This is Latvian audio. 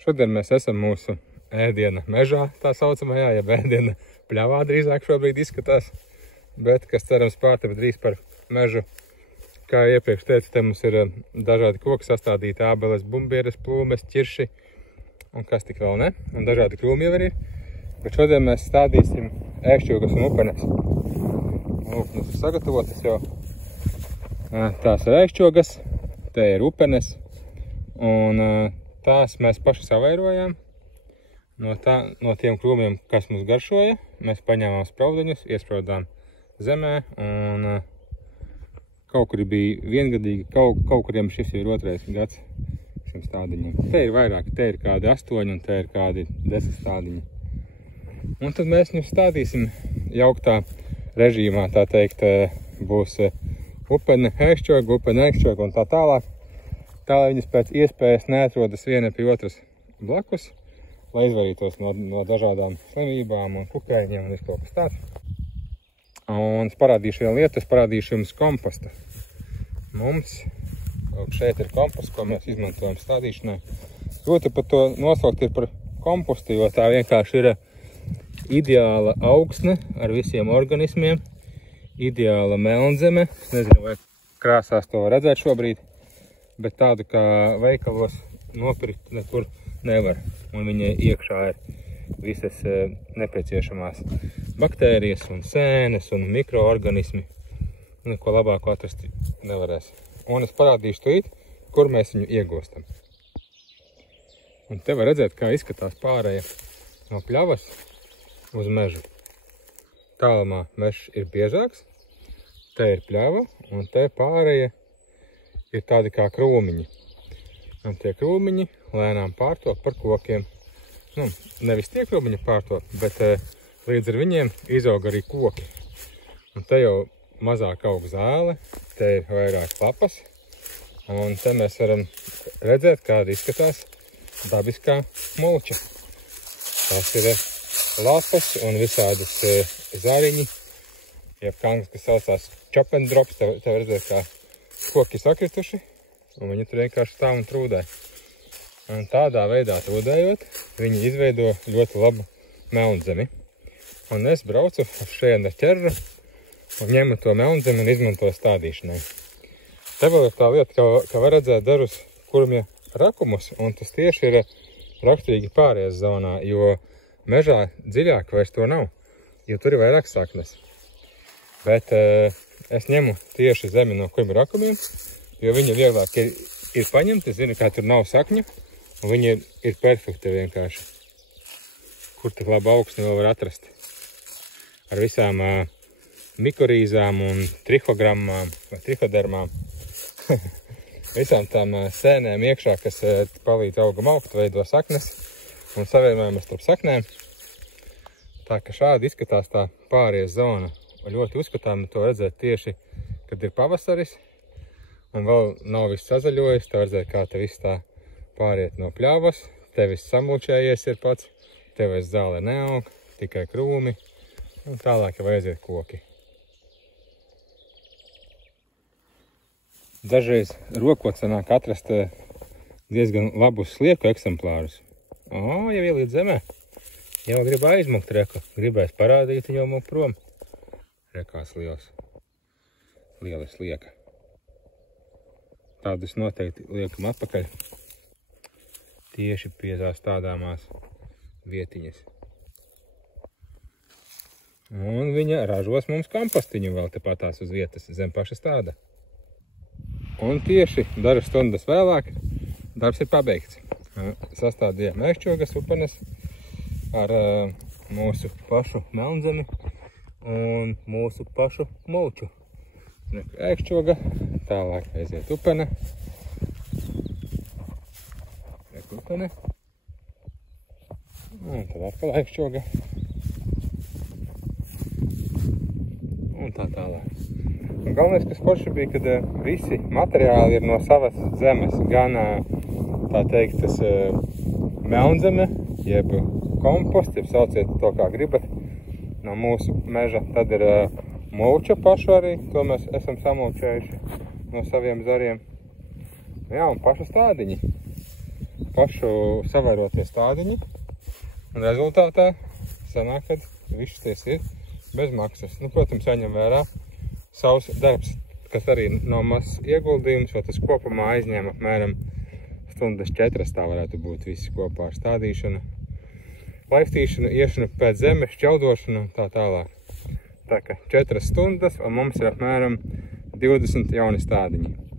Šodien mēs esam mūsu ēdiena mežā, tā saucamajā, ja ēdiena pļavā drīzāk šobrīd izskatās, bet, kas cerams pārtapa drīz par mežu. Kā iepriekš teicu, te mums ir dažādi koki sastādīti, ābeles, bumbieres, plūmes, ķirši un kas tik vēl ne, un dažādi krūmi jau ir. Bet šodien mēs stādīsim ēkšķogas un upenes. Lūk, mums ir sagatavotas jau. Tās ir ēkšķogas, te ir upenes, un tās mēs paši savairojām. No tiem krūmiem, kas mums garšoja, mēs paņēmām spraudeņus, iespraudām zemē, un kaut kuri bija viengadīgi, kaut kuriem šis ir otrais gads šim stādiņiem. Te ir vairāk, te ir kādi 8 un te ir kādi 10 stādiņi. Un tad mēs viņus stādīsim jauktā režīmā, tā teikt, būs upene, ēkšķoga un tā tālāk. Tā, lai viņas pēc iespējas neatrodas viena pie otras blakus, lai izvairītos no dažādām slimībām un kukaiņiem un visu kaut kas tāds. Un es parādīšu vienu lietu, es parādīšu jums kompostu. Mums šeit ir komposts, ko mēs izmantojam stādīšanai. Ļoti pat to nosaukt ir par kompostu, jo tā vienkārši ir ideāla augsne ar visiem organismiem, ideāla melnzeme. Es nezinu, vai krāsās to var redzēt šobrīd, bet tādu kā veikalos nopirkt nekur nevar. Un viņai iekšā ir visas nepieciešamās baktērijas un sēnes un mikroorganismi. Neko labāko atrast nevarēs. Un es parādīšu tūlīt, kur mēs viņu iegūstam. Un te var redzēt, kā izskatās pārēja no pļavas uz mežu. Tālumā mežs ir biežāks, te ir pļava un te pārēja ir tādi kā krūmiņi. Un tie krūmiņi lēnām pārtop par kokiem. Nevis tie krūmiņi pārtop, bet līdz ar viņiem izaug arī koki. Un te jau mazāk aug zāle, te ir vairāk lapas. Un te mēs varam redzēt, kāda izskatās dabiskā mulča. Tās ir lapas un visādas zariņi, jeb kangas, kas saucās chop and drops. Te var redzēt, kā koki sakrituši, un viņi tur vienkārši stāv un trūdē. Un tādā veidā trūdējot, viņi izveido ļoti labu melnzemi. Un es braucu uz šeit ar ķeru un ņemu to melnzemi un izmantoju stādīšanai. Te vēl ir tā lieta, ka var redzēt dažus kurmja rakumus, un tas tieši ir raksturīgi pārējais zonā, jo mežā dziļāk vairs to nav, jo tur ir vairāk saknes. Bet es ņemu tieši zemi no kurmja rakumiem, jo viņa vieglāk ir paņemt, es zinu, kā tur nav sakņu. Un viņi ir perfekti vienkārši. Kur tik labu augsni vēl var atrast. Ar visām mikorīzām un trihogrammām vai trihodermām. Visām tām sēnēm iekšā, kas palīdz augam augt, veido saknes un savienojumus starp saknēm. Tā ka šādi izskatās tā pārējais zona. Ļoti uzskatāmi to redzēt tieši, kad ir pavasaris. Un vēl nav viss sazaļojis, tā redzēt, kā te viss tā pāriet no pļavas, te viss samulčējies ir pats, te vairs zālē neaug, tikai krūmi, un tālāk jau aiziet koki. Dažreiz rokot sanāk atrast diezgan labus slieku eksemplārus. Jau ielīdz zemē, jau grib aizmukt reku, gribēs parādīt, jau mūk prom. Rekās liela slieka. Tādus noteikti liekam atpakaļ. Tieši pie tās tādāmās vietiņas. Un viņa ražos mums kompostiņu vēl tepatās uz vietas zem paša stāda. Un tieši dažas stundas vēlāk darbs ir pabeigts. Sastādījām ēkšķogas upenes ar mūsu pašu melnzemi un mūsu pašu mulču. Ēkšķoga, tālāk aiziet upene. Upene. Un tad atkal ēkšķoga. Un tā tālāk. Un galvenais, kas forši bija, kad visi materiāli ir no savas zemes. Gan, tā teikt, tas melnzeme, jeb komposts, jeb sauciet to kā gribat, no mūsu meža. Tad ir mulča pašu arī, to mēs esam samulčējuši no saviem zariem. Jā, un pašu stādiņi. pašu savairotie stādiņi. Un rezultātā sanāk, kad viss ties ir bez maksas. Nu, protams, jāņem vērā savs darbs, kas arī nav mazs ieguldījums, jo tas kopumā aizņēma apmēram stundas 4, tā varētu būt visi kopā ar stādīšanu, laistīšanu, iešanu pēc zemes, šķaudošanu un tā tālāk. Tā kā 4 stundas un mums ir apmēram 20 jauni stādiņi.